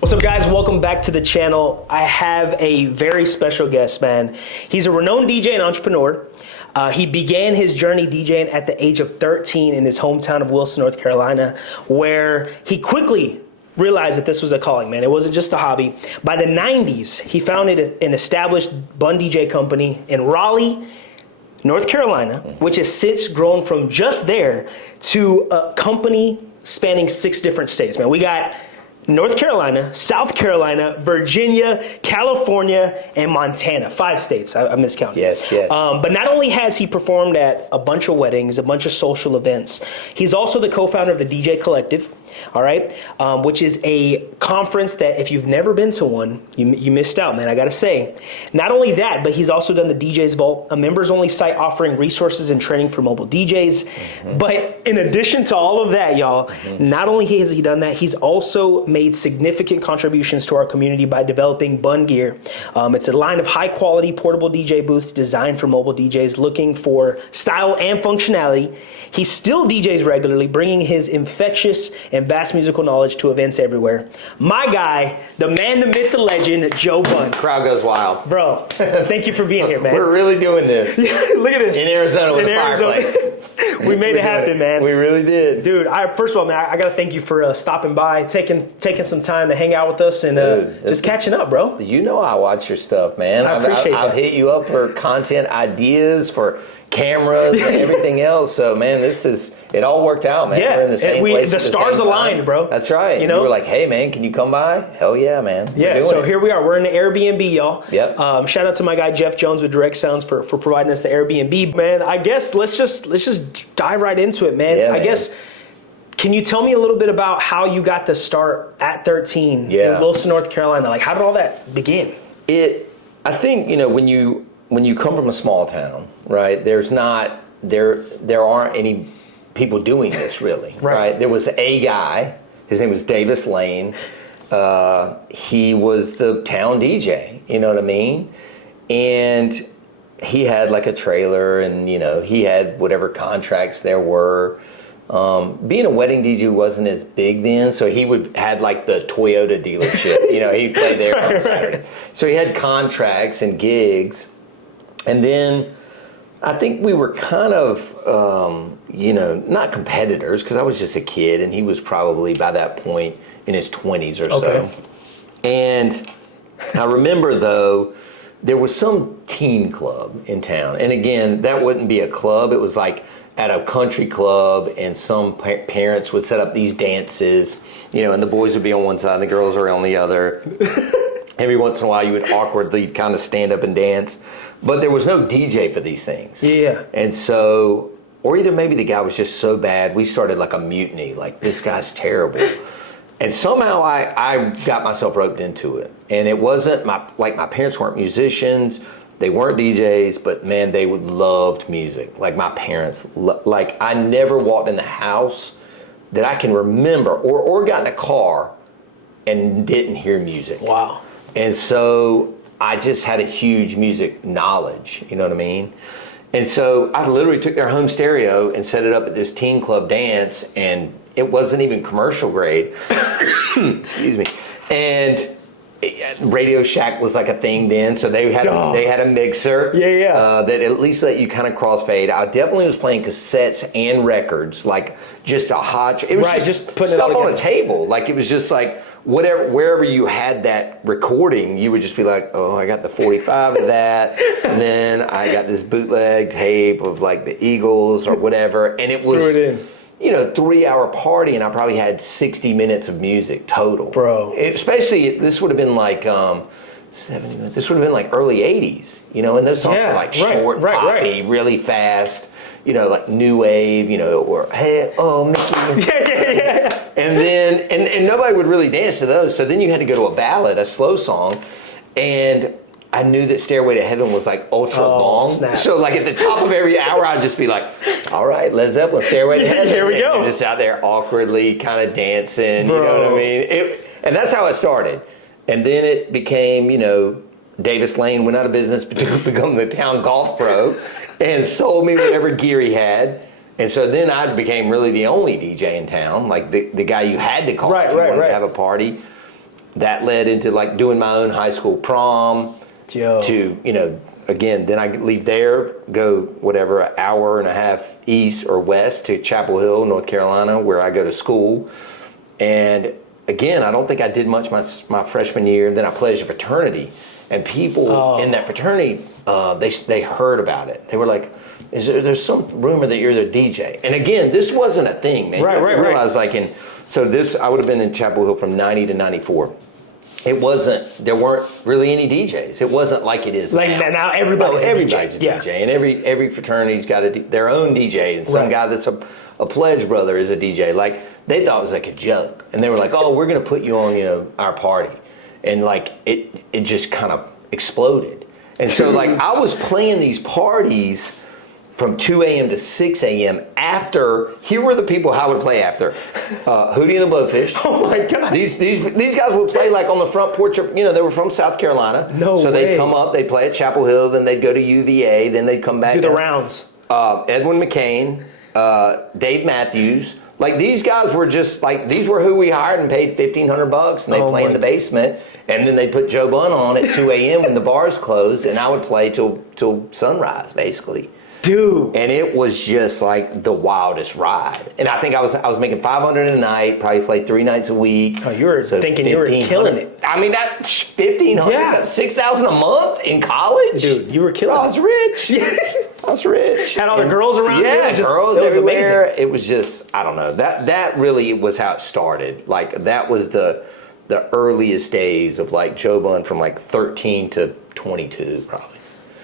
What's up, guys? Welcome back to the channel. I have a very special guest, man. He's a renowned DJ and entrepreneur. He began his journey DJing at the age of 13 in his hometown of Wilson, North Carolina, where he quickly realized that this was a calling, man. It wasn't just a hobby. By the 90s, he founded an established Bun DJ company in Raleigh, North Carolina, which has since grown from just there to a company spanning 6 different states, man. We got North Carolina, South Carolina, Virginia, California, and Montana. 5 states. I miscounted. Yes. But not only has he performed at a bunch of weddings, a bunch of social events, he's also the co-founder of the DJ Collective, all right, which is a conference that if you've never been to one, you missed out, man, I gotta say. Not only that, but he's also done the DJ's Vault, a members-only site offering resources and training for mobile DJs. But in addition to all of that, y'all, not only has he done that, he's also made significant contributions to our community by developing Bun Gear. It's a line of high-quality portable DJ booths designed for mobile DJs looking for style and functionality. He still DJs regularly, bringing his infectious and vast musical knowledge to events everywhere. My guy, the man, the myth, the legend, Joe Bun. Crowd goes wild. Bro, thank you for being here, man. We're really doing this. Look at this. In Arizona with a fireplace. We made it happen, man. We really did. Dude, first of all, man, I got to thank you for stopping by, taking some time to hang out with us and just catching up, bro. You know I watch your stuff, man. I appreciate that. I've hit you up for content ideas, for cameras and everything else. So, man, it all worked out, man. Yeah, we're in the same place the stars aligned, bro. That's right. You know, you were like, hey, man, can you come by? Hell yeah, man. Yeah, so here we are. We're in the Airbnb, y'all. Yep. Shout out to my guy Jeff Jones with Direct Sounds for providing us the Airbnb, man. I guess let's just dive right into it, man. Yeah, I guess. Can you tell me a little bit about how you got the start at 13 in Wilson, North Carolina? Like, how did all that begin? I think, you know, when you come from a small town, right? There aren't any people doing this really, right? There was a guy. His name was Davis Lane. He was the town DJ. You know what I mean? And he had like a trailer, and you know he had whatever contracts there were. Being a wedding DJ wasn't as big then, so he had like the Toyota dealership. You know, he played there on Saturday. So he had contracts and gigs. And then I think we were kind of, you know, not competitors, because I was just a kid and he was probably by that point in his 20s or so. And I remember, though, there was some teen club in town. And again, that wouldn't be a club. It was like at a country club, and some parents would set up these dances, you know, and the boys would be on one side and the girls were on the other. Every once in a while you would awkwardly kind of stand up and dance. But there was no DJ for these things. Yeah. And so, or either maybe the guy was just so bad, we started like a mutiny, like this guy's terrible. And somehow I got myself roped into it. And it wasn't my parents weren't musicians, they weren't DJs, but man, they loved music. Like my parents, like I never walked in the house that I can remember or got in a car and didn't hear music. Wow. And so I just had a huge music knowledge, you know what I mean? And so I literally took their home stereo and set it up at this teen club dance, and it wasn't even commercial grade. Excuse me. And Radio Shack was like a thing then, so they had a mixer that at least let you kind of crossfade. I definitely was playing cassettes and records, like just a hot. It was just putting stuff on a table. Like it was just like wherever you had that recording, you would just be like, oh, I got the 45 of that, and then I got this bootleg tape of like the Eagles or whatever, and it was. Threw it in. You know, 3-hour party, and I probably had 60 minutes of music total. Bro. Especially, this would have been like, 70 minutes, this would have been like early 80s, you know, and those songs were like short, poppy, really fast, you know, like new wave, you know, or, hey, oh, Mickey. And then, and nobody would really dance to those, so then you had to go to a ballad, a slow song, and I knew that Stairway to Heaven was like ultra long. Snaps. So like at the top of every hour, I'd just be like, all right, Led Zeppelin, Stairway to Heaven. Here we go. And just out there awkwardly kind of dancing, you know what I mean? And that's how it started. And then it became, you know, Davis Lane went out of business to become the town golf pro and sold me whatever gear he had. And so then I became really the only DJ in town, like the guy you had to call if you wanted to have a party. that led into like doing my own high school prom. Yo. To, you know, again, then I leave there, go whatever, an hour and a half east or west to Chapel Hill, North Carolina, where I go to school. And again, I don't think I did much my freshman year. Then I pledged a fraternity, and people in that fraternity, they heard about it. They were like, there's some rumor that you're the DJ. And again, this wasn't a thing, man. Right. Like I would have been in Chapel Hill from 90 to 94. There weren't really any DJs. It wasn't like it is now everybody's a DJ. And every fraternity's got their own DJ, and some guy that's a pledge brother is a DJ. Like, they thought it was like a joke, and they were like, "Oh, we're gonna put you on, our party," and like it just kind of exploded. And so like I was playing these parties from 2 a.m. to 6 a.m. after. Here were the people I would play after: Hootie and the Blowfish. Oh my God! These guys would play like on the front porch of, they were from South Carolina. So they'd come up, they'd play at Chapel Hill, then they'd go to UVA, then they'd come back. Do the rounds. Edwin McCain, Dave Matthews. Like, these guys were just like, these were who we hired and paid $1,500, and they'd play in the basement, and then they'd put Joe Bun on at 2 a.m. when the bars closed, and I would play till sunrise, basically. Dude. And it was just like the wildest ride. And I think I was making $500 a night, probably played 3 nights a week. Oh, you were thinking you were killing it. I mean, that $1,500, Yeah. $6,000 a month in college? Dude, you were killing it. I was rich. I was rich. Had all the girls around you? Yeah, girls it was everywhere. amazing. It was just, I don't know. That really was how it started. Like, that was the earliest days of like Joe Bun from like 13 to 22 probably.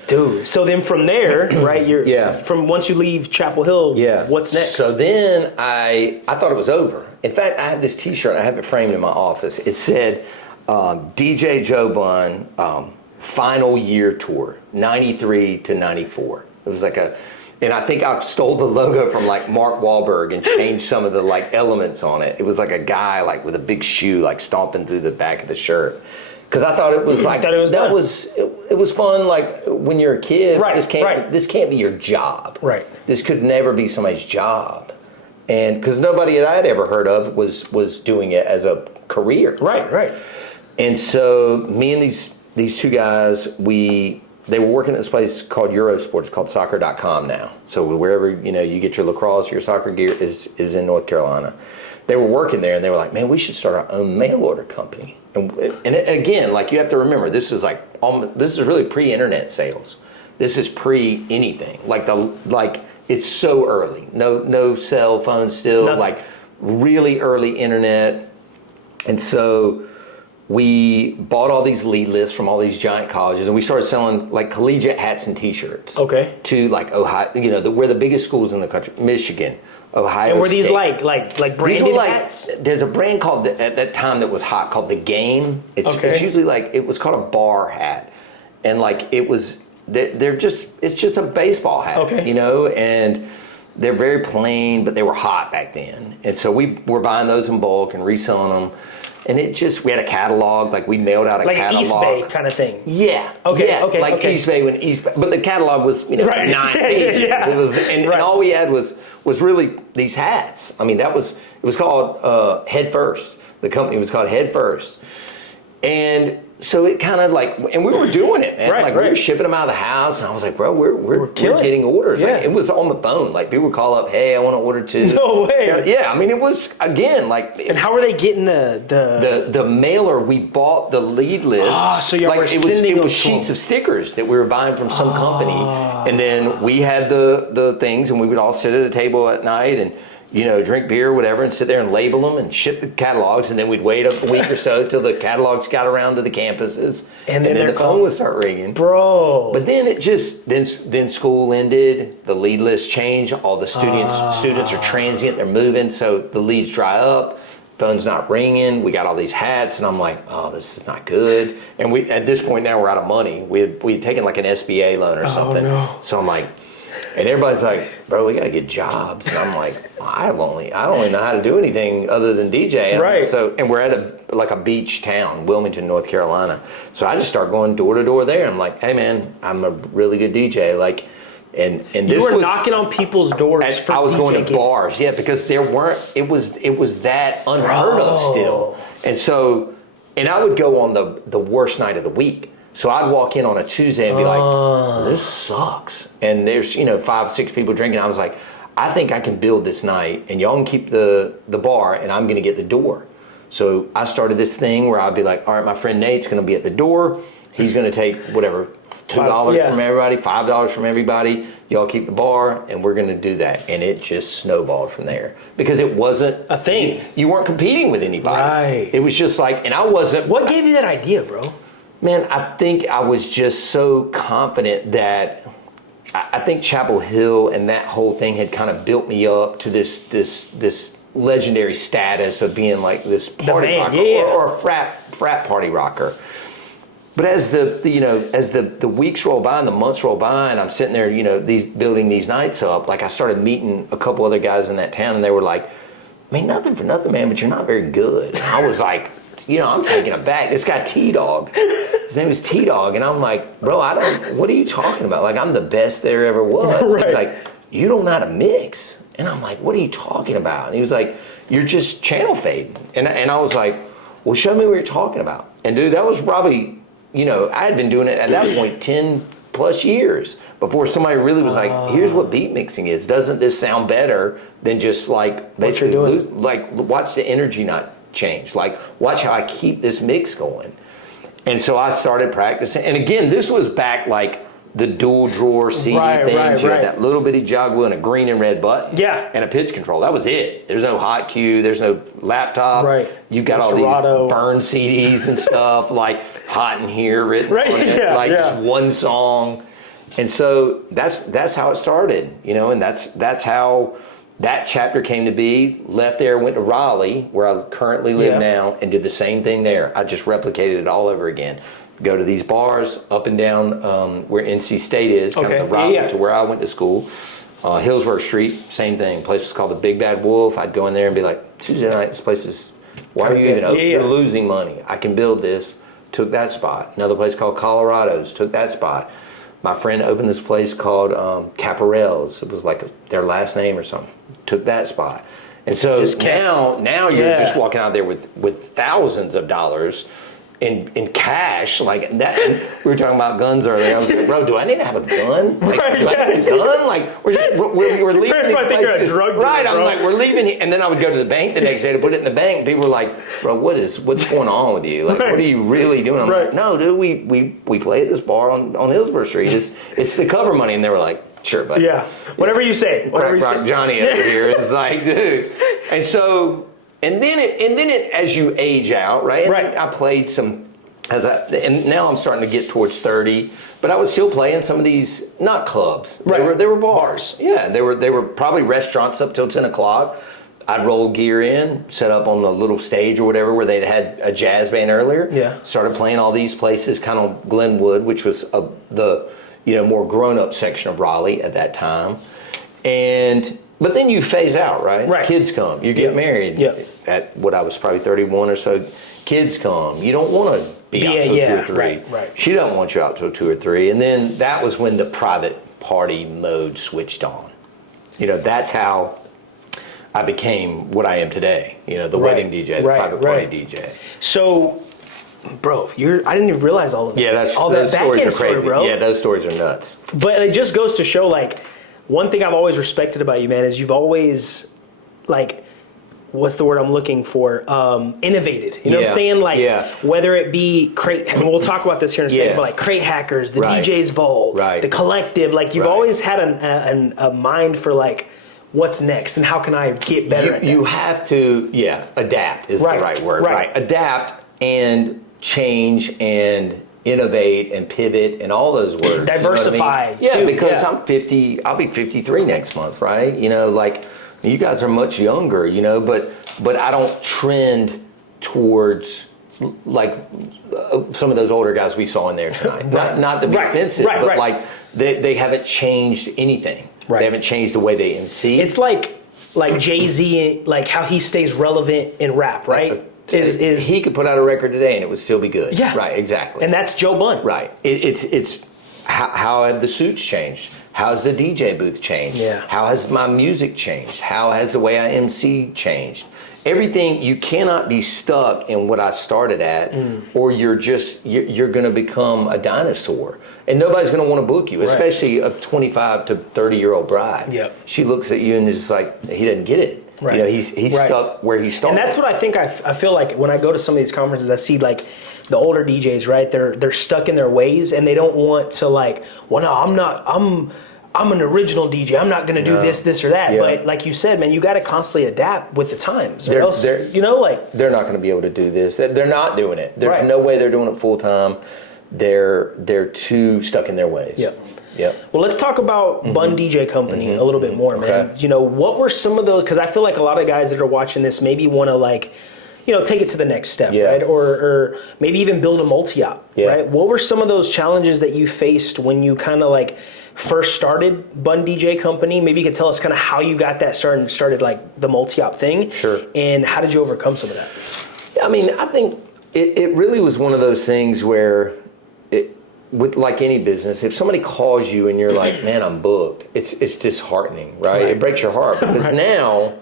Dude, so then from there, right, from once you leave Chapel Hill, what's next? So then I thought it was over. In fact, I have this t-shirt, I have it framed in my office. It said, DJ Joe Bun, final year tour, 93 to 94. It was like and I think I stole the logo from like Mark Wahlberg and changed some of the like elements on it. It was like a guy like with a big shoe like stomping through the back of the shirt. Because I thought it was like it was fun. Like when you're a kid, this can't be your job. Right. This could never be somebody's job, and because nobody that I'd ever heard of was doing it as a career. Right. And so me and these two guys, they were working at this place called Eurosport. It's called soccer.com now. So wherever you get your lacrosse, your soccer gear is in North Carolina. They were working there, and they were like, "Man, we should start our own mail order company." And again, like, you have to remember, this is really pre-internet sales. This is pre-anything. Like it's so early. No cell phone still. Nothing. Like really early internet. And so we bought all these lead lists from all these giant colleges, and we started selling like collegiate hats and T-shirts. Okay. To like Ohio, we're the biggest schools in the country, Michigan. Ohio and were these State. like branded hats? There's a brand called at that time that was hot called The Game. It's usually like, it was called a bar hat, and like it's just a baseball hat. Okay. And they're very plain, but they were hot back then, and so we were buying those in bulk and reselling them. And we had a catalog, like we mailed out a catalog. Like an East Bay kind of thing. Yeah. Okay. East Bay but the catalog was 9 pages. Yeah. It was, and all we had was really these hats. I mean, it was called Head First. The company was called Head First. And so it kind of like, and we were doing it, man. We were shipping them out of the house, and I was like, bro, we're getting orders. Yeah. Like, it was on the phone. Like, people would call up, hey, I want to order 2. No way. Yeah, I mean, it was, again, like. And how were they getting the mailer? We bought the lead list. So you were sending it was sheets of stickers that we were buying from some company, and then we had the things, and we would all sit at a table at night and drink beer or whatever, and sit there and label them and ship the catalogs, and then we'd wait a week or so till the catalogs got around to the campuses, and then the phone would start ringing. Bro. But then it just, then school ended, the lead list changed, all the students are transient, they're moving, so the leads dry up, phone's not ringing, we got all these hats, and I'm like, oh, this is not good. And we, at this point now, we're out of money. We had taken like an SBA loan or something. No. So I'm like, and everybody's like, bro, we got to get jobs. And I'm like, I don't know how to do anything other than DJ. And right. And we're at a beach town, Wilmington, North Carolina. So I just start going door to door there. I'm like, hey man, I'm a really good DJ. Like, and this you were knocking on people's doors. I was going to bars, because there weren't. It was that unheard of still. And so And I would go on the worst night of the week. So I'd walk in on a Tuesday and be like, this sucks. And there's, 5, 6 people drinking. I was like, I think I can build this night, and y'all can keep the bar, and I'm going to get the door. So I started this thing where I'd be like, all right, my friend Nate's going to be at the door. He's going to take whatever, $2 from everybody, $5 from everybody. Y'all keep the bar, and we're going to do that. And it just snowballed from there because it wasn't a thing. You weren't competing with anybody. Right. It was just like, and I wasn't. What gave you that idea, bro? Man, I think I was just so confident that I think Chapel Hill and that whole thing had kind of built me up to this legendary status of being like this party rocker or a frat party rocker. But as the weeks roll by and the months roll by, and I'm sitting there, building these nights up, like I started meeting a couple other guys in that town, and they were like, I mean, nothing for nothing, man, but you're not very good. And I was like, I'm taken aback. This guy T-Dog, his name is T-Dog, and I'm like, bro, what are you talking about? Like, I'm the best there ever was. Right. He's like, you don't know how to mix. And I'm like, what are you talking about? And he was like, you're just channel fading. And I was like, well, show me what you're talking about. And dude, that was probably, I had been doing it at that point 10 plus years before somebody really was like, here's what beat mixing is. Doesn't this sound better than just like basically watch the energy not change. Like, watch how I keep this mix going. And so I started practicing. And again, this was back like the dual drawer CD things. You had that little bitty jog wheel and a green and red button. Yeah. And a pitch control. That was it. There's no hot cue. There's no laptop. Right. You got all these burn CDs and stuff like Hot in Here written on it. Just one song. And so that's how it started, and that's how that chapter came to be. Left there, went to Raleigh, where I currently live now, and did the same thing there. I just replicated it all over again. Go to these bars up and down where NC State is, kind of the route to where I went to school. Hillsburg Street, same thing. Place was called the Big Bad Wolf. I'd go in there and be like, Tuesday night, this place is, why are you even open? You're losing money. I can build this. Took that spot. Another place called Colorado's. Took that spot. My friend opened this place called Caparel's. It was like their last name or something. Took that spot. And so now you're just walking out there with thousands of dollars in cash, like that. We were talking about guns earlier. I was like, bro, do I need to have a gun? Like, do I need a gun? Like, we're leaving. I think you're a drug dealer, right? bro. I'm like, we're leaving here. And then I would go to the bank the next day to put it in the bank. People were like, bro, what's going on with you? Like, what are you really doing? I'm like, no, dude, we play at this bar on Hillsborough Street. It's the cover money. And they were like, sure, buddy. Yeah, whatever you say. Whatever Crack you Rock say. Johnny over here is like, dude. And so, and then as you age out, right? And I played some. And now I'm starting to get towards 30, but I was still playing some of these, not clubs. They were bars. Yeah, they were probably restaurants up till 10 o'clock. I'd roll gear in, set up on the little stage or whatever where they'd had a jazz band earlier. Yeah. Started playing all these places, kind of Glenwood, which was the more grown-up section of Raleigh at that time. But then you phase out, right? Kids come. You get married. At what I was probably 31 or so. Kids come. You don't want to be out till 2 or 3. Right. She doesn't want you out till 2 or 3. And then that was when the private party mode switched on. That's how I became what I am today. The wedding DJ, the private party DJ. So, bro, I didn't even realize all of that. Yeah, those stories are crazy. Bro. Yeah, those stories are nuts. But it just goes to show, like, one thing I've always respected about you, man, is you've always, like, what's the word I'm looking for? Innovated. You know what I'm saying? Like, whether it be crate, and we'll talk about this here in a second, but like Crate Hackers, the DJ's Vault, the Collective, like you've always had a mind for like, what's next and how can I get better at that? You have to, adapt is the right word. Right. Adapt and change and innovate and pivot and all those words. Diversify. You know what I mean? Because I'm 50, I'll be 53 next month, right? Like, you guys are much younger, but I don't trend towards like some of those older guys we saw in there tonight. Not to be offensive, but like they haven't changed anything. They haven't changed the way they MC. It's like Jay-Z, like how he stays relevant in rap, right? Is he could put out a record today and it would still be good. Yeah. Right, exactly. And that's Joe Bun. Right. It's how have the suits changed? How's the DJ booth changed? Yeah. How has my music changed? How has the way I MC changed? everything, you cannot be stuck in what I started at, or you're going to become a dinosaur. And nobody's going to want to book you, especially a 25 to 30-year-old bride. Yep. She looks at you and is like, he doesn't get it. Right. You know, he's stuck where he started. And that's what I think. I feel like when I go to some of these conferences, I see like the older DJs, right? They're stuck in their ways, and they don't want to like, well, no, I'm an original DJ. I'm not going to do this or that. Yeah. But like you said, man, you got to constantly adapt with the times, or else, you know, like they're not going to be able to do this. They're not doing it. There's no way they're doing it full time. They're too stuck in their ways. Yep. Yep. Well, let's talk about Bun DJ Company a little bit more, man. You know, what were some of those? Because I feel like a lot of guys that are watching this maybe want to like, you know, take it to the next step, right? Or maybe even build a multi-op, right? What were some of those challenges that you faced when you kind of like first started Bun DJ Company? Maybe you could tell us kind of how you got that started like the multi-op thing. Sure. And how did you overcome some of that? Yeah, I mean, I think it really was one of those things where with like any business, if somebody calls you and you're like, man, I'm booked, it's disheartening, right? It breaks your heart because now,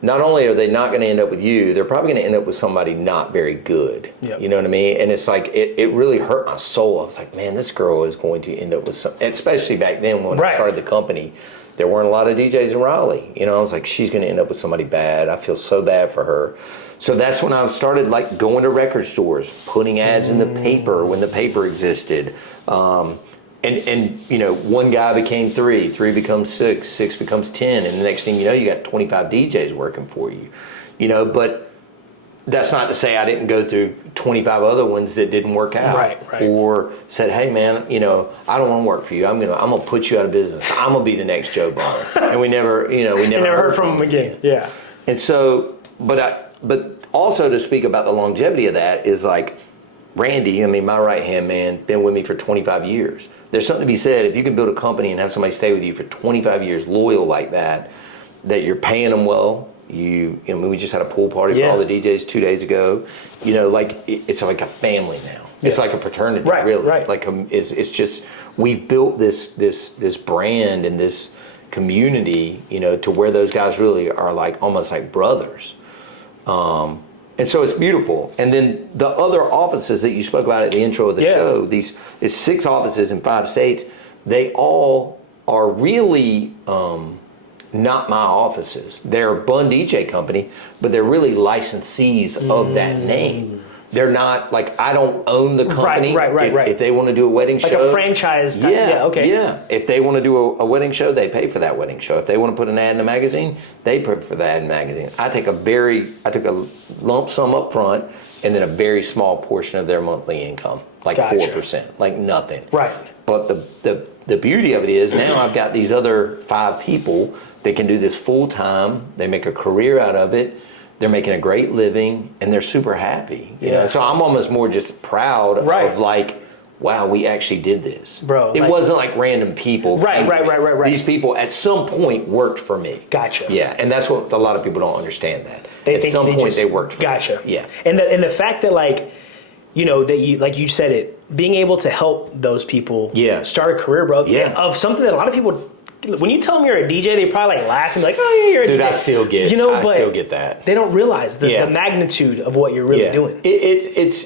not only are they not going to end up with you, they're probably going to end up with somebody not very good. Yep. You know what I mean? And it's like, it really hurt my soul. I was like, man, this girl is going to end up with some, especially back then when I started the company, there weren't a lot of DJs in Raleigh. You know, I was like, she's going to end up with somebody bad. I feel so bad for her. So that's when I started like going to record stores, putting ads in the paper when the paper existed. And you know, one guy became three becomes six becomes 10. And the next thing you know, you got 25 DJs working for you, you know, but that's not to say I didn't go through 25 other ones that didn't work out. Right. Or said, hey man, you know, I don't want to work for you. I'm gonna put you out of business. I'm gonna be the next Joe Bun. And we never heard from him again. Yeah. And so, but also to speak about the longevity of that is like Randy, I mean, my right-hand man, been with me for 25 years. There's something to be said, if you can build a company and have somebody stay with you for 25 years, loyal like that you're paying them well. You know, we just had a pool party for all the DJs 2 days ago. You know, like it's like a family now. It's like a fraternity, really. Right. Like it's just, we've built this brand and this community, you know, to where those guys really are like almost like brothers. And so it's beautiful. And then the other offices that you spoke about at the intro of the show, it's 6 offices in 5 states. They all are really not my offices. They're a Bun DJ company, but they're really licensees of that name. They're not like, I don't own the company. Right. If they want to do a wedding show. Like a franchise type. Yeah. If they want to do a wedding show, they pay for that wedding show. If they want to put an ad in a magazine, they pay for that ad in a magazine. I took a lump sum up front and then a very small portion of their monthly income, like 4%, like nothing. Right. But the beauty of it is now I've got these other 5 people that can do this full time. They make a career out of it. They're making a great living, and they're super happy. You know? So I'm almost more just proud of like, wow, we actually did this. Bro. It wasn't like random people. Right. These people at some point worked for me. Gotcha. Yeah, and that's what a lot of people don't understand that. At some point they worked for me. Yeah. And the fact that like, you know, that you, like you said it, being able to help those people start a career, bro, of something that a lot of people, when you tell them you're a DJ, they probably like laugh and be like, oh yeah, you're a DJ. Dude, I still get, you know, I still get that. They don't realize the magnitude of what you're really doing. It's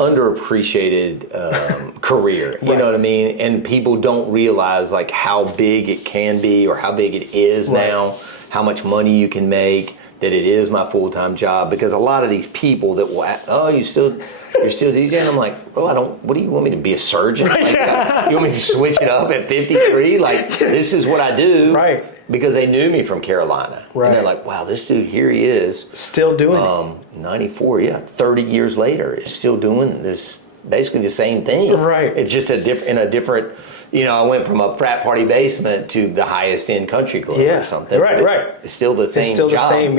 underappreciated career. You know what I mean? And people don't realize like how big it can be or how big it is now, how much money you can make. That it is my full-time job, because a lot of these people that will ask, oh, you're still DJing? I'm like, bro, what do you want me to be, a surgeon? Like, you want me to switch it up at 53? Like, this is what I do. Right. Because they knew me from Carolina. Right. And they're like, wow, this dude, here he is. Still doing it. 94, 30 years later, is still doing this, basically the same thing. Right. It's just in a different, you know, I went from a frat party basement to the highest end country club or something. Right. It's still the same job. It's still the same,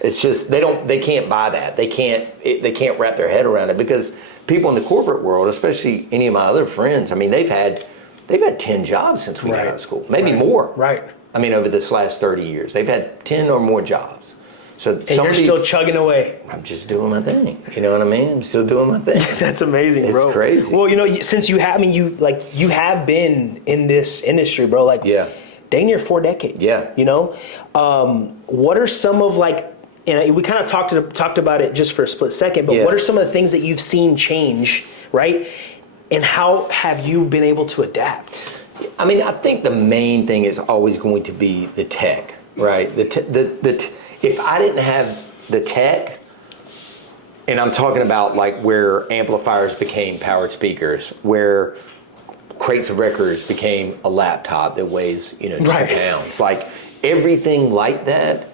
It's just, they can't buy that. They can't wrap their head around it, because people in the corporate world, especially any of my other friends, I mean, they've had 10 jobs since we got out of school, maybe more. Right. I mean, over this last 30 years, they've had 10 or more jobs. So and you're still chugging away. I'm just doing my thing. You know what I mean? I'm still doing my thing. That's amazing, bro. It's crazy. Well, you know, since you have, you have been in this industry, bro. Like, dang near 4 decades. Yeah. You know, what are some of like, and we kind of talked about it just for a split second, but what are some of the things that you've seen change, right? And how have you been able to adapt? I mean, I think the main thing is always going to be the tech, right? If I didn't have the tech, and I'm talking about like where amplifiers became powered speakers, where crates of records became a laptop that weighs, 2 pounds. Like everything like that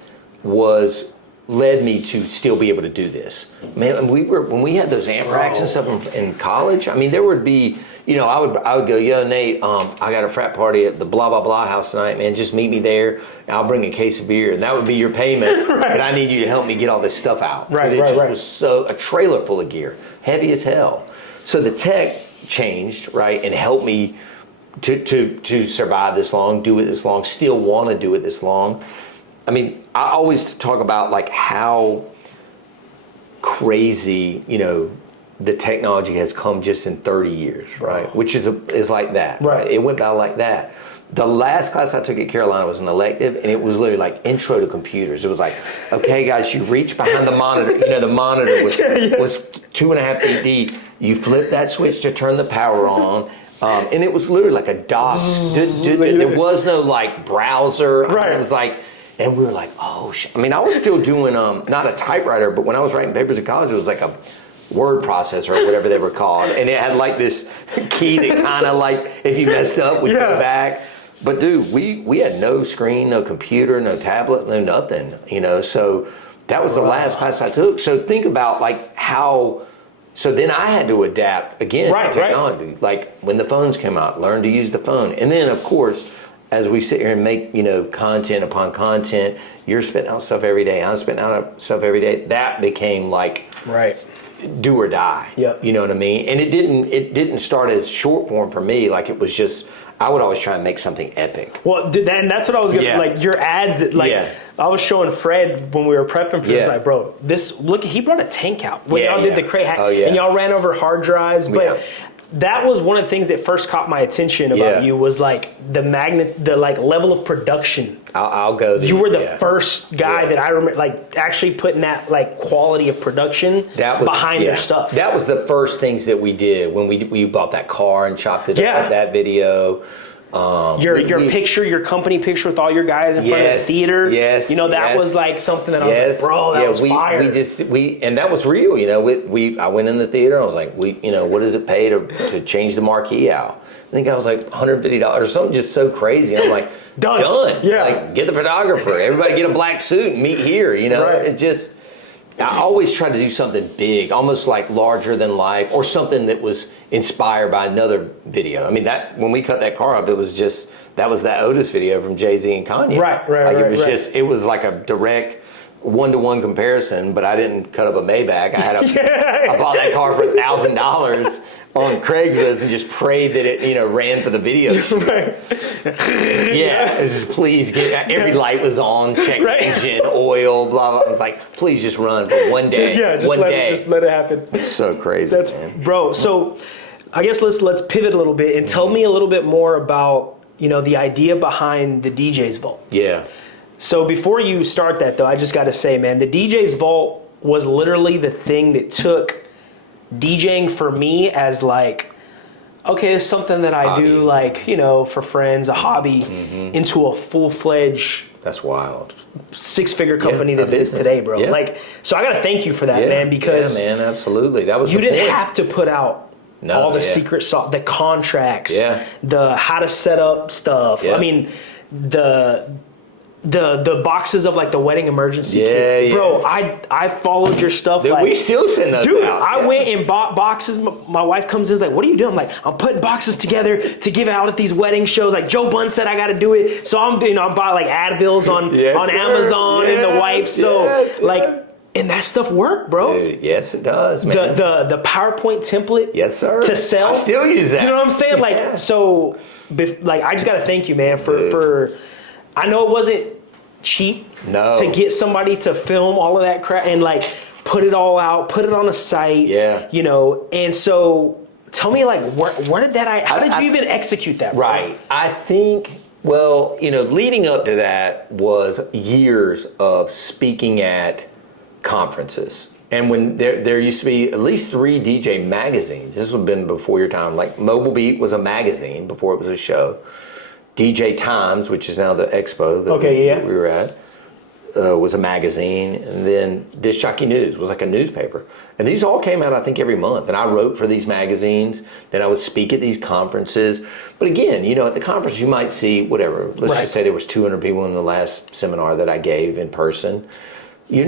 led me to still be able to do this. Man, when we had those amp racks and stuff in college, I mean, there would be, I would go, yo, Nate, I got a frat party at the blah, blah, blah house tonight, man. Just meet me there. And I'll bring a case of beer. And that would be your payment. But I need you to help me get all this stuff out. Right, it just was a trailer full of gear, heavy as hell. So the tech changed, right, and helped me to survive this long, do it this long, still want to do it this long. I mean, I always talk about like how crazy, the technology has come just in 30 years, right? Which is like that. Right. It went by like that. The last class I took at Carolina was an elective, and it was literally like intro to computers. It was like, okay, guys, you reach behind the monitor. The monitor was 2.5 feet deep. You flip that switch to turn the power on. And it was literally like a DOS. There was no like browser. Right. It was like, and we were like, oh shit. I mean, I was still doing not a typewriter, but when I was writing papers in college, it was like a word processor or whatever they were called, and it had like this key that kind of like if you messed up would go back. But dude, we had no screen, no computer, no tablet, no nothing. So that was the last class I took. So think about like how. So then I had to adapt again to technology. Right. Like when the phones came out, learn to use the phone, and then of course, as we sit here and make content upon content, you're spitting out stuff every day. I'm spitting out stuff every day. That became like do or die. Yep. You know what I mean? And it didn't start as short form for me. Like it was just, I would always try and make something epic. Well, and that's what I was gonna like your ads that like I was showing Fred when we were prepping for this, like, bro, look, he brought a tank out when y'all did the crate hack and y'all ran over hard drives, but that was one of the things that first caught my attention about you was like the like level of production. I'll go there. You were the first guy that I remember like actually putting that like quality of production behind your stuff. That was the first things that we did when we bought that car and chopped it up, that video. Your picture, your company picture with all your guys in front of the theater. Yes. That was like something that I was like, bro, that was fire. And that was real. I went in the theater. I was like, what does it pay to change the marquee out? I think I was like $150 or something, just so crazy. I'm like, done. Yeah. Like, get the photographer. Everybody get a black suit and meet here. It just. I always try to do something big, almost like larger than life, or something that was inspired by another video. I mean, that when we cut that car up, that was that Otis video from Jay-Z and Kanye. It was like a direct one-to-one comparison, but I didn't cut up a Maybach. I bought that car for $1,000 on Craigslist and just prayed that it, ran for the video shoot. Please get every light was on, check engine, oil, blah blah. I was like, please just run for one day. Just let it happen. It's so crazy, man. Bro. So, I guess let's pivot a little bit and tell me a little bit more about the idea behind the DJ's Vault. Yeah. So before you start that though, I just got to say, man, the DJ's Vault was literally the thing that took DJing for me as like, okay, it's something that I do like, for friends, a hobby, into a full-fledged, that's wild, 6-figure company that it is today, bro. Yeah. Like, so I got to thank you for that, man, because man, absolutely. That was you didn't have to put out all the secret sauce, the contracts, the how to set up stuff. I mean, the boxes of like the wedding emergency kits, bro. I followed your stuff. Dude, we still send those out. I went and bought boxes. My wife comes in, is like, "What are you doing?" I'm like, "I'm putting boxes together to give out at these wedding shows." Like Joe Bunn said, I got to do it, so I'm I bought like Advils on Amazon and the wipes. So and that stuff worked, bro. Dude, yes, it does, man. The PowerPoint template, yes, sir, to sell. I still use that. You know what I'm saying? Like so, I just got to thank you, man, for. I know it wasn't cheap to get somebody to film all of that crap and like put it all out, put it on a site, and so tell me like where did that how did you even execute that, bro? Right. I think Well, leading up to that was years of speaking at conferences. And when there used to be at least 3 DJ magazines. This would have been before your time. Like Mobile Beat was a magazine before it was a show. DJ Times, which is now the expo that we were at, was a magazine. And then Disc Jockey News was like a newspaper. And these all came out, I think, every month. And I wrote for these magazines. Then I would speak at these conferences. But again, at the conference you might see whatever. Let's just say there was 200 people in the last seminar that I gave in person. Your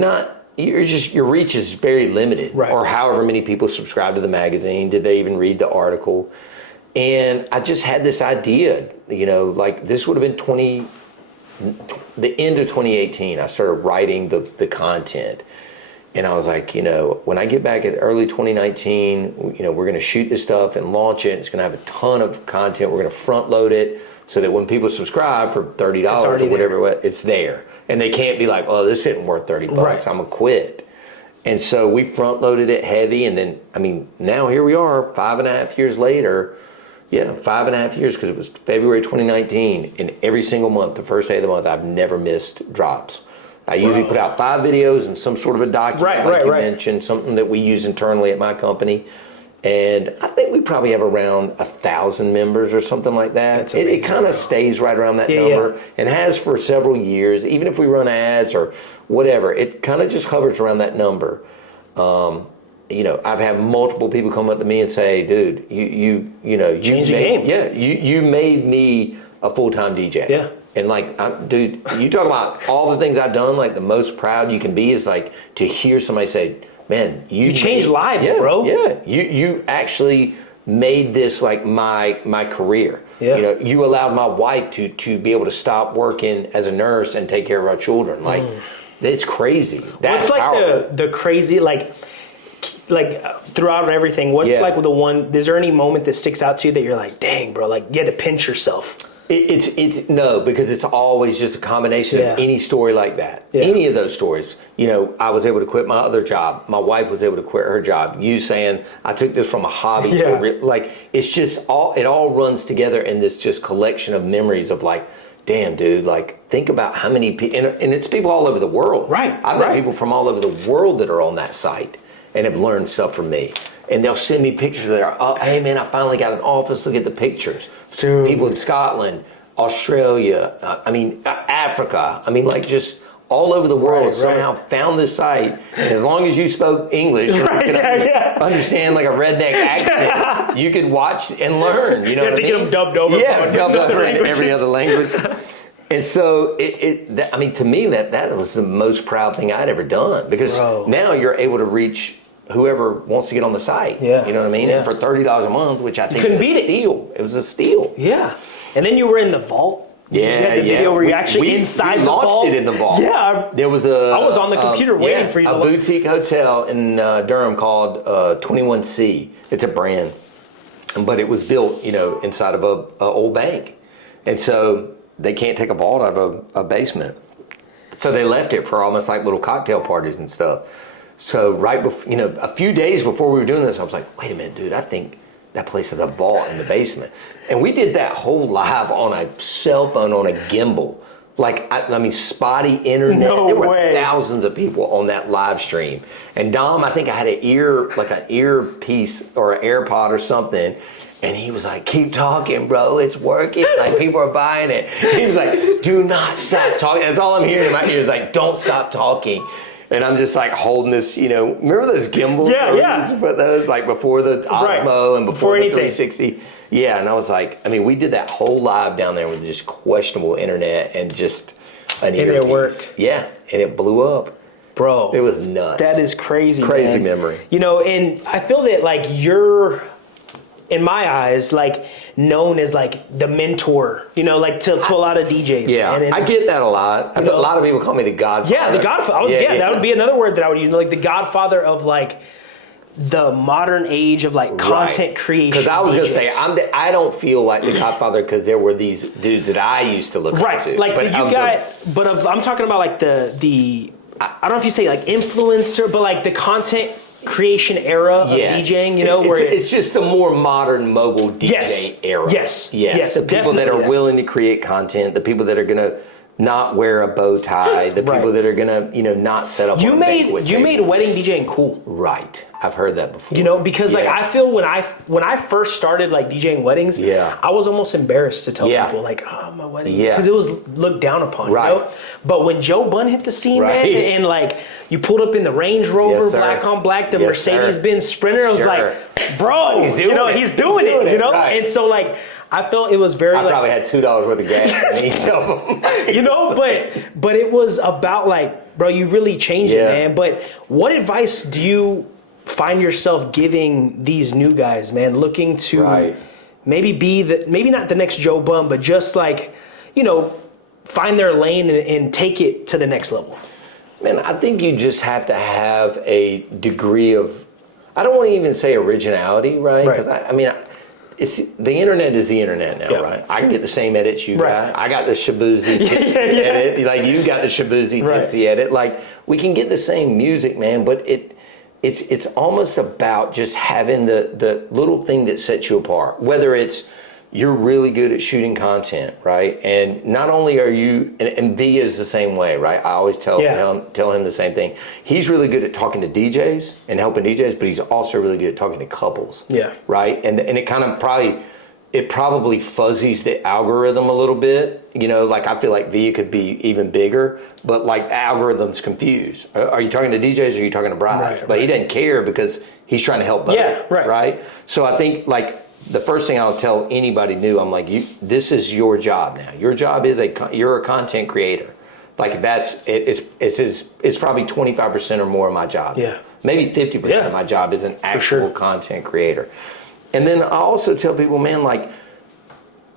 reach is very limited. Right. Or however many people subscribe to the magazine. Did they even read the article? And I just had this idea, like this would have been the end of 2018. I started writing the content. And I was like, when I get back at early 2019, we're going to shoot this stuff and launch it. It's going to have a ton of content. We're going to front load it so that when people subscribe for $30 or whatever, it's there. And they can't be like, oh, this isn't worth $30. Right. I'm going to quit. And so we front loaded it heavy. And then, now here we are 5.5 years later. Yeah, 5.5 years, because it was February 2019. And every single month, the first day of the month, I've never missed drops. I usually put out 5 videos and some sort of a document, like you mentioned, something that we use internally at my company. And I think we probably have around 1,000 members or something like that. It kind of stays right around that number and has for several years. Even if we run ads or whatever, it kind of just hovers around that number. I've had multiple people come up to me and say, "Dude, you changed the game. Yeah, you made me a full-time DJ." Yeah. And dude, you talk about all the things I've done. Like the most proud you can be is like to hear somebody say, "Man, you changed lives, bro." Yeah, you actually made this like my career. Yeah. You allowed my wife to be able to stop working as a nurse and take care of our children. Like it's crazy. That's like powerful. the crazy like throughout everything. What's like the one? Is there any moment that sticks out to you that you're like, dang, bro, like you had to pinch yourself? It's no, because it's always just a combination of any story like that. Yeah. Any of those stories. I was able to quit my other job. My wife was able to quit her job. You saying I took this from a hobby to it's just it all runs together in this just collection of memories of like, damn, dude, like think about how many people, and it's people all over the world. Right. I've got people from all over the world that are on that site and have learned stuff from me. And they'll send me pictures of their, oh, hey man, I finally got an office, look at the pictures. Dude. People in Scotland, Australia, Africa, like just all over the world somehow found this site. And as long as you spoke English, you could understand like a redneck accent, you could watch and learn, you know what I mean? You have to get them dubbed over. Yeah, dubbed over in every other language. And so, to me, that was the most proud thing I'd ever done, because now you're able to reach whoever wants to get on the site. Yeah. You know what I mean? Yeah. And for $30 a month, which I think is a steal. It was a steal. Yeah. And then you were in the vault. Yeah, you had the video where you're actually inside the vault. We launched it in the vault. Yeah. There was I was on the computer waiting for you to a boutique hotel in Durham called 21C. It's a brand. But it was built, inside of a old bank. And so they can't take a vault out of a basement. So they left it for almost like little cocktail parties and stuff. So right before, a few days before we were doing this, I was like, wait a minute, dude, I think that place has a vault in the basement. And we did that whole live on a cell phone on a gimbal. Like, spotty internet. No there were way. Thousands of people on that live stream. And Dom, I think I had an earpiece or an AirPod or something. And he was like, keep talking, bro. It's working. Like, people are buying it. He was like, do not stop talking. That's all I'm hearing in my ears. Like, don't stop talking. And I'm just like holding this, remember those gimbals? Yeah. But those, like before the Osmo and before the 360. Yeah, and I was like, we did that whole live down there with just questionable internet and just an earpiece. And it worked. Yeah, and it blew up. Bro. It was nuts. That is crazy, Crazy man. memory. And I feel that like you're, in my eyes, like known as like the mentor, like to a lot of DJs. Yeah, and I get that a lot. A lot of people call me the Godfather. Yeah, the Godfather. That would be another word that I would use, like the Godfather of like the modern age of like content creation. Because I was going to say, DJs. I don't feel like the Godfather because there were these dudes that I used to look up to. Like I'm talking about like the I don't know if you say like influencer, but like the content creation era of DJing, you know, where it's just the more modern mobile DJ era. Yes. The people that are willing to create content, the people that are gonna not wear a bow tie, the people that are gonna, you know, not set up. You made wedding DJing cool. Right. I've heard that before. You know, because like I feel when I first started like DJing weddings, I was almost embarrassed to tell people like, oh, my wedding, because it was looked down upon. Right. You know? But when Joe Bunn hit the scene, man, and like you pulled up in the Range Rover, black on black, the Mercedes-Benz Sprinter, I was like, bro, he's doing it. You know, and so like. I felt it was very. I probably had $2 worth of gas in each of them. You know, but it was about like, bro, you really changed it, man. But what advice do you find yourself giving these new guys, man, looking to maybe be maybe not the next Joe Bun, but just like, you know, find their lane and take it to the next level? Man, I think you just have to have a degree of, I don't want to even say originality, right? Because I mean. The internet is the internet now, right? I can get the same edits you got. I got the Shabuzi tipsy edit. Like you got the Shabuzi tipsy edit. Like we can get the same music, man, but it's almost about just having the little thing that sets you apart. Whether it's you're really good at shooting content, right? And not only are you, and V is the same way, right? I always tell him the same thing. He's really good at talking to DJs and helping DJs, but he's also really good at talking to couples. Yeah. Right? And it kind of probably fuzzies the algorithm a little bit. You know, like I feel like V could be even bigger, but like the algorithm's confused. Are you talking to DJs or are you talking to brides? But he doesn't care because he's trying to help both. Yeah, right. So I think like, the first thing I'll tell anybody new, I'm like, this is your job now. Your job is you're a content creator. Like it's probably 25% or more of my job. Yeah. Maybe 50% of my job is an actual content creator. And then I also tell people, man, like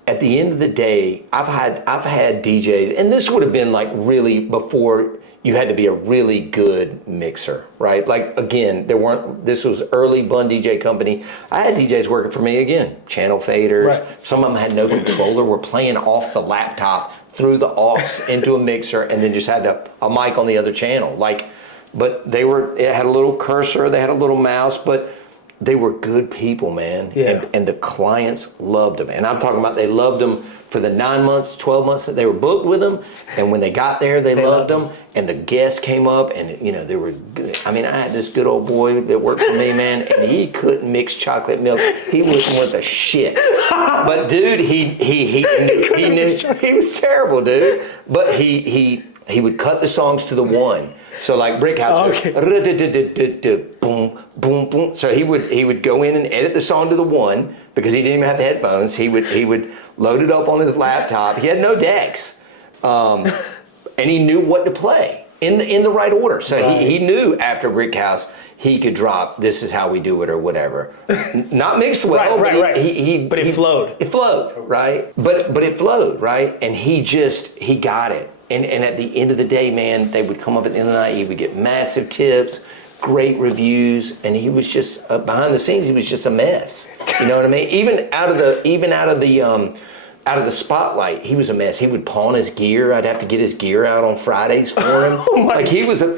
at the end of the day, I've had DJs, and this would have been like really before you had to be a really good mixer, right? Like again, this was early Bun DJ company. I had DJs working for me again, channel faders. Right. Some of them had no controller, were playing off the laptop through the aux into a mixer and then just had a mic on the other channel. Like, but it had a little cursor, they had a little mouse, but they were good people, man. Yeah. And the clients loved them. And I'm talking about they loved them for the 9 months, 12 months that they were booked with them. And when they got there, they loved them. And the guests came up and, you know, they were good. I mean, I had this good old boy that worked for me, man, and he couldn't mix chocolate milk. He wasn't worth a shit. But dude, he knew he was terrible, dude. But he would cut the songs to the one. So like Brick House, boom, boom, boom. So he would go in and edit the song to the one because he didn't even have the headphones. He would load it up on his laptop. He had no decks, and he knew what to play in the right order. So he knew after Brick House he could drop "This Is How We Do It" or whatever. Not mixed well, but it flowed. It flowed, right? But it flowed, right? And he got it. And at the end of the day, man, they would come up at the end of the night. He would get massive tips, great reviews, and he was just behind the scenes. He was just a mess. You know what I mean? Even out of the spotlight, he was a mess. He would pawn his gear. I'd have to get his gear out on Fridays for him.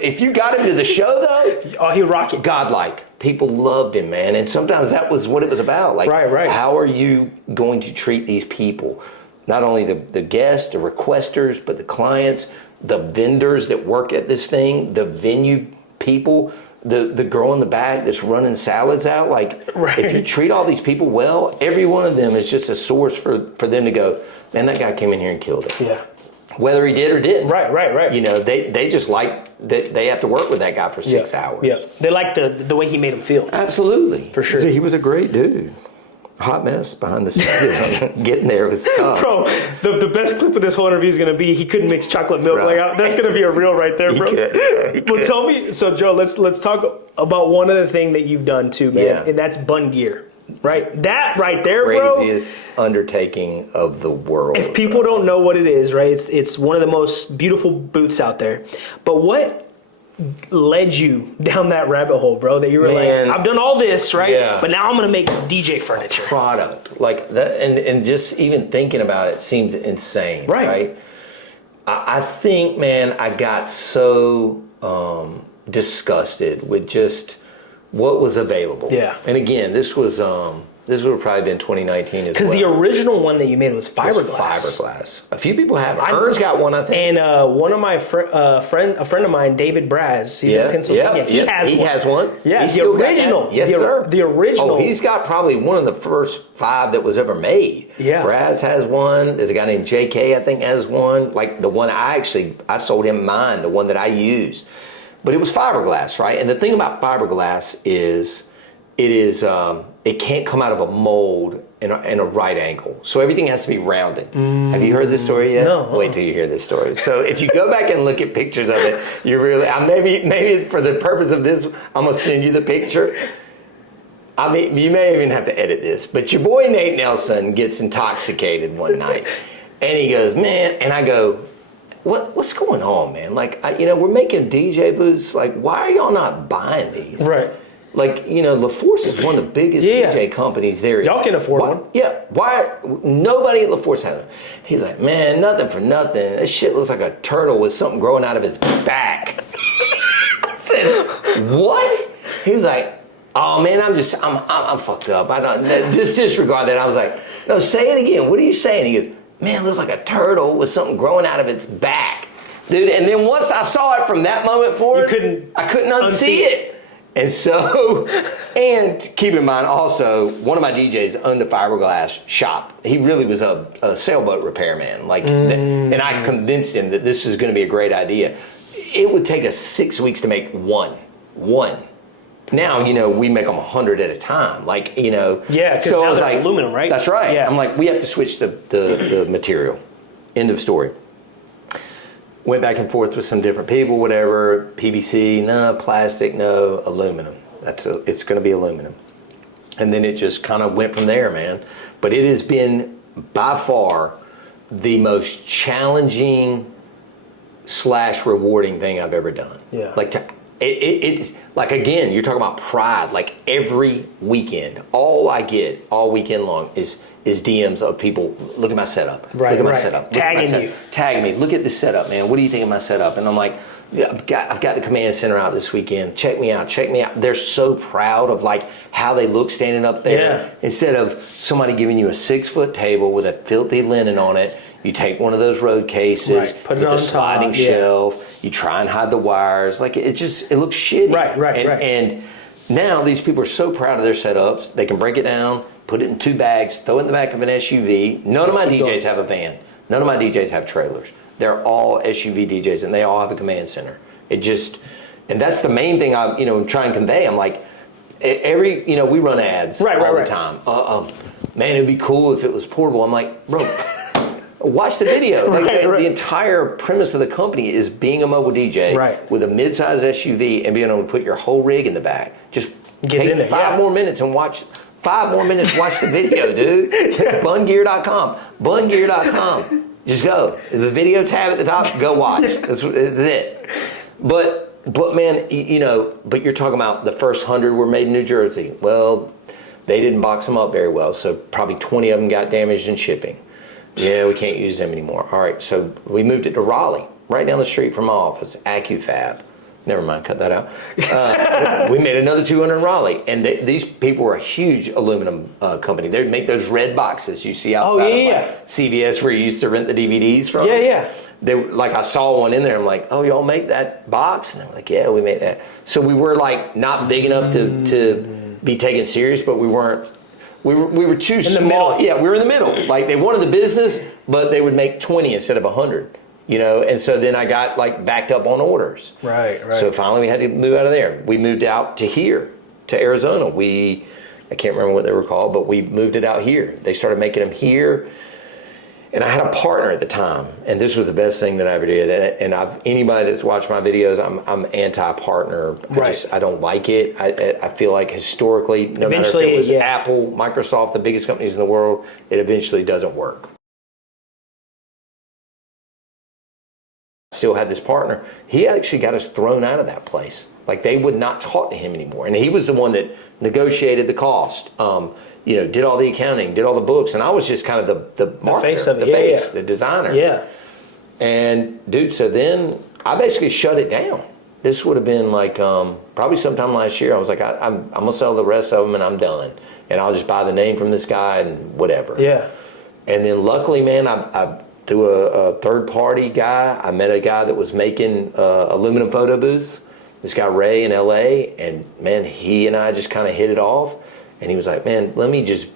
If you got him to the show though, he rocked it. Godlike. People loved him, man. And sometimes that was what it was about. Like, how are you going to treat these people? Not only the guests, the requesters, but the clients, the vendors that work at this thing, the venue people, the girl in the back that's running salads out. Like, if you treat all these people well, every one of them is just a source for them to go, man, that guy came in here and killed it. Yeah. Whether he did or didn't. Right. You know, they just like that they have to work with that guy for 6 hours. Yeah. They like the way he made them feel. Absolutely. For sure. He was a great dude. Hot mess behind the scenes. Getting there was tough. Bro, the best clip of this whole interview is going to be he couldn't mix chocolate milk. Like, that's going to be a reel right there, bro. Well, tell me, so Joe, let's talk about one other thing that you've done too, man, and that's Bun Gear. Right? That right there, bro. Craziest undertaking of the world. If people don't know what it is, right, it's one of the most beautiful boots out there. But what led you down that rabbit hole, bro, that you were like, I've done all this, right? Yeah. But now I'm going to make DJ furniture. Product. Like that, and just even thinking about it seems insane, right? I think, man, I got so disgusted with just what was available. Yeah. And again, this would have probably been 2019 as well. Because the original one that you made was fiberglass. It was fiberglass. A few people have it. Ern's got one, I think. And one of my a friend of mine, David Braz, he's in Pennsylvania. He has one. Yeah, the original. Yes, sir. The original. Oh, he's got probably one of the first 5 that was ever made. Yeah. Braz has one. There's a guy named JK, I think, has one. Like the one I sold him mine, the one that I used. But it was fiberglass, right? And the thing about fiberglass is it can't come out of a mold in a right angle. So everything has to be rounded. Have you heard this story yet? No. Wait till you hear this story. So if you go back and look at pictures of it, you really, maybe for the purpose of this, I'm gonna send you the picture. I mean, you may even have to edit this, but your boy Nate Nelson gets intoxicated one night, and he goes, man, and I go, what's going on, man? Like, we're making DJ booths. Like, why are y'all not buying these? Right. Like, LaForce is one of the biggest DJ companies there. Y'all can afford one. Yeah. Why? Nobody at LaForce has it. He's like, man, nothing for nothing. This shit looks like a turtle with something growing out of his back. I said, what? He was like, oh man, I'm fucked up. I don't just disregard that. I was like, no, say it again. What are you saying? He goes, man, it looks like a turtle with something growing out of its back, dude. And then once I saw it from that moment forward, I couldn't unsee it. And so, and keep in mind also, one of my DJs owned a fiberglass shop. He really was a sailboat repairman. And I convinced him that this is going to be a great idea. It would take us 6 weeks to make one. Now, we make them 100 at a time. Yeah, because so now they're aluminum, right? That's right. Yeah. I'm like, we have to switch the material. End of story. Went back and forth with some different people, whatever. PVC, no. Plastic, no. Aluminum. It's going to be aluminum. And then it just kind of went from there, man. But it has been by far the most challenging / rewarding thing I've ever done. Yeah. Like again, you're talking about pride. Like every weekend, all I get all weekend long is DMs of people. Look at my setup. Right, look at my right. setup. Tagging me. Look at this setup, man. What do you think of my setup? And I'm like, yeah, I've got the command center out this weekend. Check me out. They're so proud of like how they look standing up there. Yeah. Instead of somebody giving you a 6-foot table with a filthy linen on it, you take one of those road cases, right. Put it on the sliding top, shelf. You try and hide the wires. Like it looks shitty. Right. And now these people are so proud of their setups. They can break it down, put it in 2 bags, throw it in the back of an SUV. None of my DJs have a van. None of my DJs have trailers. They're all SUV DJs, and they all have a command center. And that's the main thing I'm trying to convey. I'm like, we run ads all the time. Man, it'd be cool if it was portable. I'm like, bro, watch the video. The entire premise of the company is being a mobile DJ with a mid-size SUV and being able to put your whole rig in the back. Just take 5 more minutes and watch. 5 more minutes, watch the video, dude. Bungear.com. Bungear.com. Just go. The video tab at the top, go watch. That's it. But man, but you're talking about the first 100 were made in New Jersey. Well, they didn't box them up very well, so probably 20 of them got damaged in shipping. Yeah, we can't use them anymore. All right, so we moved it to Raleigh, right down the street from my office, AccuFab. Never mind, cut that out. We made another 200 in Raleigh, and these people were a huge aluminum company. They'd make those red boxes you see outside of CVS where you used to rent the DVDs from. Yeah. They I saw one in there. I'm like, oh, y'all make that box? And I'm like, yeah, we made that. So we were like not big enough to be taken serious, but we weren't. We were too small. Yeah, we were in the middle. Like they wanted the business, but they would make 20 instead of 100. And so then I got like backed up on orders. Right. So finally we had to move out of there. We moved out to here, to Arizona. I can't remember what they were called, but we moved it out here. They started making them here. And I had a partner at the time, and this was the best thing that I ever did. And anybody that's watched my videos, I'm anti-partner. I don't like it. I feel like historically, no matter if it was Apple, Microsoft, the biggest companies in the world, it eventually doesn't work. Still had this partner. He actually got us thrown out of that place. Like they would not talk to him anymore. And he was the one that negotiated the cost. Did all the accounting, did all the books, and I was just kind of the marketer, face of it, the designer. Yeah. And dude, so then I basically shut it down. This would have been like probably sometime last year. I was like, I'm gonna sell the rest of them and I'm done, and I'll just buy the name from this guy and whatever. Yeah. And then luckily, man, I through a third party guy, I met a guy that was making aluminum photo booths. This guy Ray in LA, and man, he and I just kind of hit it off. And he was like, man, let me just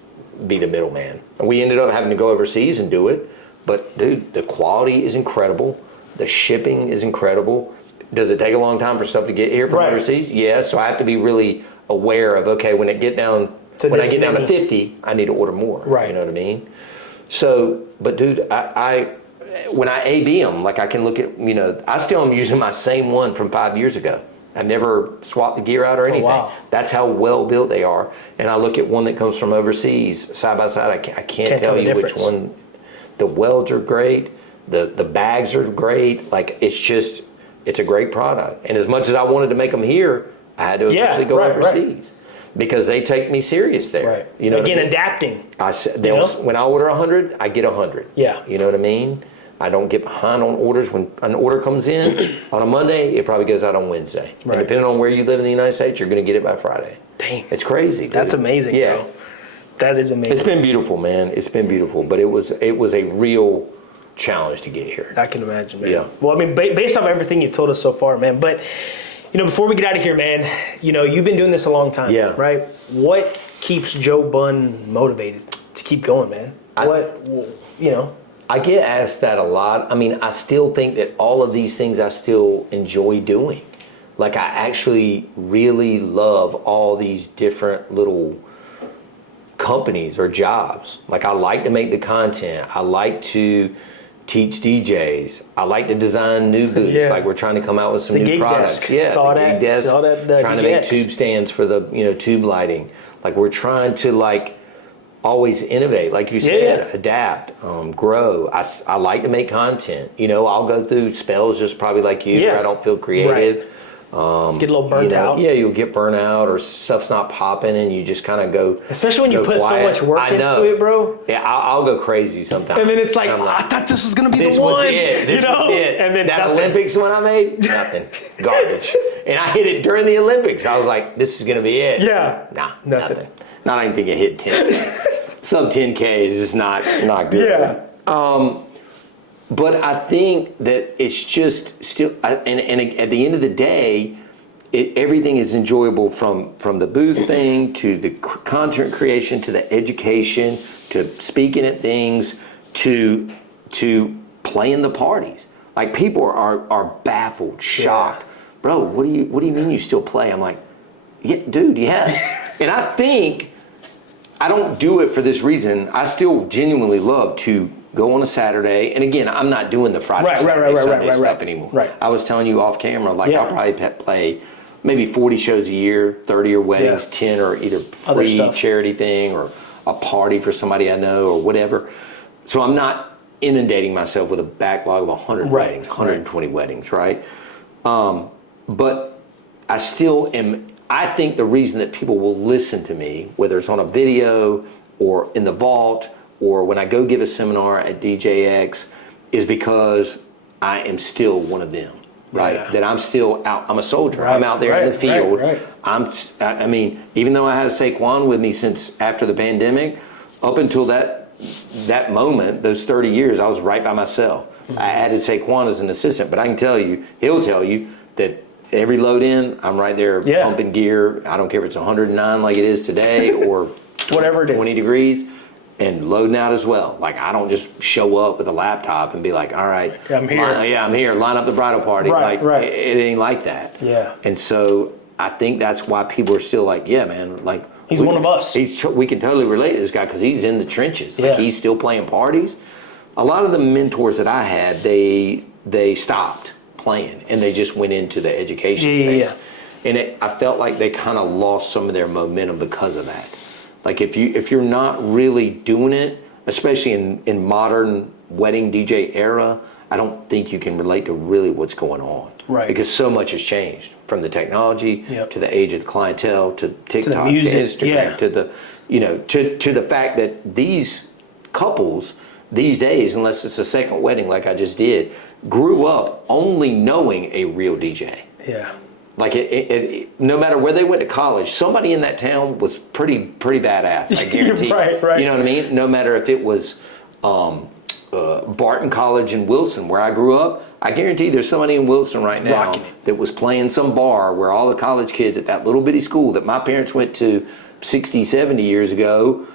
be the middleman. And we ended up having to go overseas and do it. But dude, the quality is incredible. The shipping is incredible. Does it take a long time for stuff to get here from overseas? Yeah, so I have to be really aware of, okay, when I get down to 50, I need to order more. Right. You know what I mean? So, but dude, I when I A/B them, like I can look at, I still am using my same one from 5 years ago. I never swapped the gear out or anything. Wow. That's how well built they are. And I look at one that comes from overseas, side by side. I can't tell you which one. The welds are great. The bags are great. Like it's a great product. And as much as I wanted to make them here, I had to eventually go overseas because they take me serious there. Right. You know, again, adapting. When I order 100, I get 100. Yeah. You know what I mean? I don't get behind on orders. When an order comes in on a Monday, it probably goes out on Wednesday. Right. And depending on where you live in the United States, you're going to get it by Friday. Dang. It's crazy, dude. That's amazing, bro. That is amazing. It's been beautiful, man. It's been beautiful. But it was a real challenge to get here. I can imagine, man. Yeah. Well, I mean, based off everything you've told us so far, man. But, before we get out of here, man, you've been doing this a long time, right? What keeps Joe Bunn motivated to keep going, man? I get asked that a lot. I mean, I still think that all of these things I still enjoy doing. Like, I actually really love all these different little companies or jobs. Like, I like to make the content. I like to teach DJs. I like to design new booths. Yeah. Like, we're trying to come out with some new products. Desk. Yeah, saw the that. gig desk. Saw that. Trying to make tube stands for the tube lighting. Like, we're trying to always innovate, like you said, adapt, grow. I like to make content. I'll go through spells just probably like you where I don't feel creative. Right. Get a little burnt out. Yeah, you'll get burnt out or stuff's not popping and you just kind of go. Especially when you put quiet. So much work into it, bro. Yeah, I'll go crazy sometimes. And then it's like, I thought this was going to be the one. This was it. And then that Olympics one I made, nothing. Garbage. And I hit it during the Olympics. I was like, this is going to be it. Yeah. Nah, nothing. Not even think it hit 10. Sub 10K is just not good. Yeah. But I think that it's just still, and at the end of the day, everything is enjoyable from the booth thing to the content creation to the education to speaking at things to playing the parties. Like people are baffled, shocked. Bro, what do you mean you still play? I'm like, yeah, dude, yes. And I think I don't do it for this reason. I still genuinely love to go on a Saturday, and again, I'm not doing the Friday, Sunday stuff anymore. Right. I was telling you off camera, I'll probably play maybe 40 shows a year, 30 are weddings, 10 are either free charity thing or a party for somebody I know or whatever. So I'm not inundating myself with a backlog of 100 weddings, 120 weddings, right? But I still am. I think the reason that people will listen to me, whether it's on a video or in the vault or when I go give a seminar at DJX, is because I am still one of them, right? Yeah. That I'm still out. I'm a soldier. I'm out there in the field. I mean, even though I had a Saquon with me since after the pandemic, up until that moment, those 30 years, I was right by myself. Mm-hmm. I added Saquon as an assistant, but I can tell you, he'll tell you that every load in, I'm right there pumping gear. I don't care if it's 109 like it is today or whatever it is, 20 degrees, and loading out as well. Like I don't just show up with a laptop and be like, all right, I'm here. I'm here. Line up the bridal party. It ain't like that. Yeah. And so I think that's why people are still like, yeah, man, like he's one of us. We can totally relate to this guy because he's in the trenches. Like he's still playing parties. A lot of the mentors that I had, they stopped playing and they just went into the education space. Yeah. And I felt like they kind of lost some of their momentum because of that. Like if you're not really doing it, especially in modern wedding DJ era, I don't think you can relate to really what's going on. Right. Because so much has changed from the technology to the age of the clientele to TikTok to, music, to Instagram to the to the fact that these couples these days, unless it's a second wedding like I just did, grew up only knowing a real DJ. Yeah. Like no matter where they went to college, somebody in that town was pretty badass. I guarantee. Right. You know what I mean? No matter if it was Barton College in Wilson, where I grew up, I guarantee there's somebody in Wilson right now that was playing some bar where all the college kids at that little bitty school that my parents went to 60, 70 years ago,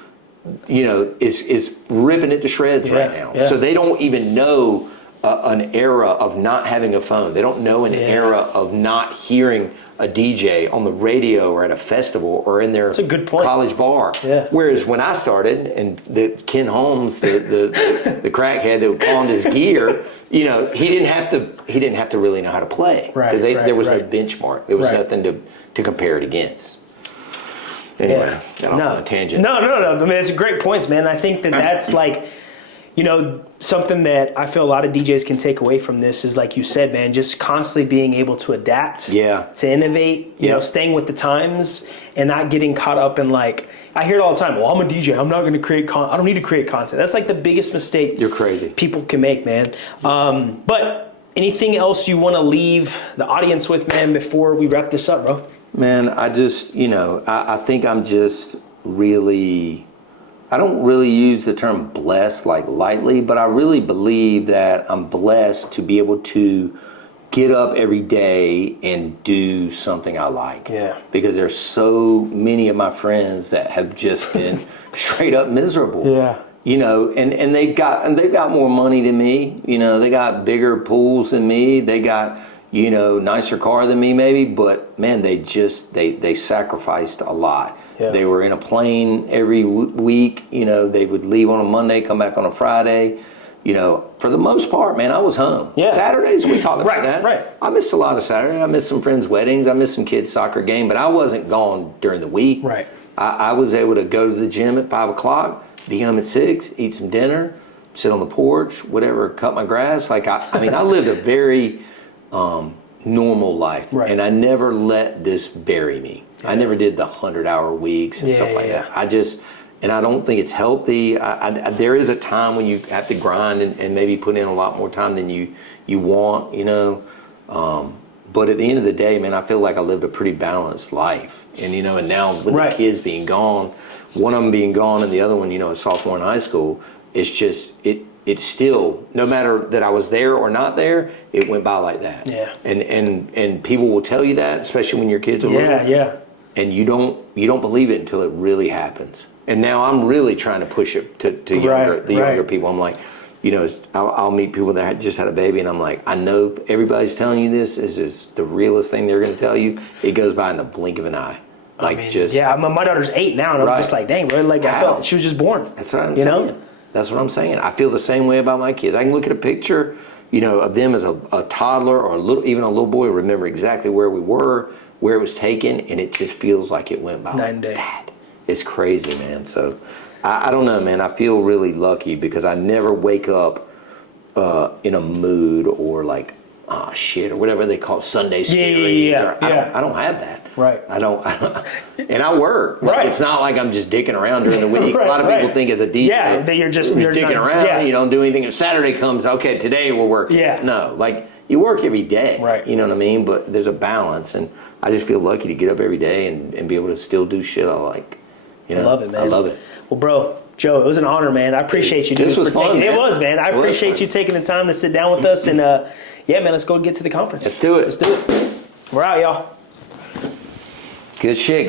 you know, is ripping it to shreds right now. Yeah. So they don't even know an era of not having a phone. They don't know an era of not hearing a DJ on the radio or at a festival or in their college bar. Yeah. Whereas when I started, and Ken Holmes, the crackhead that pawned his gear, you know, he didn't have to really know how to play because there was no benchmark. There was nothing to compare it against. Anyway, got off on a tangent. No. I mean, it's great points, man. I think that's like, you know, something that I feel a lot of DJs can take away from this is, like you said, man, just constantly being able to adapt, to innovate, you know, staying with the times and not getting caught up in, like, I hear it all the time. Well, I'm a DJ. I'm not going to create I don't need to create content. That's like the biggest mistake you're crazy people can make, man. But anything else you want to leave the audience with, man, before we wrap this up, bro? Man, I just, you know, I think I'm just really, I don't really use the term blessed like lightly, but I really believe that I'm blessed to be able to get up every day and do something I like. Yeah. Because there's so many of my friends that have just been straight up miserable. Yeah. You know, and they've got more money than me. You know, they got bigger pools than me. They got, you know, nicer car than me maybe, but man, they sacrificed a lot. Yeah. They were in a plane every week. You know, they would leave on a Monday, come back on a Friday. You know, for the most part, man, I was home. Yeah. Saturdays, we talk about that. Right. I missed a lot of Saturdays. I missed some friends' weddings. I missed some kids' soccer game, but I wasn't gone during the week. Right. I was able to go to the gym at 5 o'clock, be home at 6, eat some dinner, sit on the porch, whatever, cut my grass. Like, I mean, I lived a very normal life. Right. And I never let this bury me. Yeah. I never did the 100-hour weeks and stuff like that. And I don't think it's healthy. There is a time when you have to grind and maybe put in a lot more time than you want, you know. But at the end of the day, man, I feel like I lived a pretty balanced life. And, you know, and now with the kids being gone, one of them being gone and the other one, you know, a sophomore in high school, it's just, it's still, no matter that I was there or not there, it went by like that. Yeah. And people will tell you that, especially when your kids are little. Yeah. And you don't believe it until it really happens. And now I'm really trying to push it to younger people. I'm like, you know, I'll meet people that just had a baby, and I'm like, I know everybody's telling you this is just the realest thing they're going to tell you. It goes by in the blink of an eye. Like, I mean, my daughter's 8 now, and I'm just like, dang, bro, like I felt she was just born. That's what I'm saying. Know? That's what I'm saying. I feel the same way about my kids. I can look at a picture, you know, of them as a toddler or even a little boy, remember exactly where we were, where it was taken, and it just feels like it went by like that. It's crazy, man. So I don't know, man. I feel really lucky because I never wake up in a mood or like, oh shit, or whatever they call it, Sunday scaries. I don't have that. Right. I don't and I work. Like, it's not like I'm just dicking around during the week. A lot of people think as a DJ, that you're dicking around. You don't do anything. If Saturday comes, okay, today we're working. Yeah. No, like you work every day. Right. You know what I mean? But there's a balance, and I just feel lucky to get up every day and be able to still do shit I like. You know? I love it, man. I love it. Well, bro, Joe, it was an honor, man. I appreciate you. This was fun, man. It was, man. I appreciate you taking the time to sit down with us. And, yeah, man, let's go get to the conference. Let's do it. We're out, y'all. Good shit.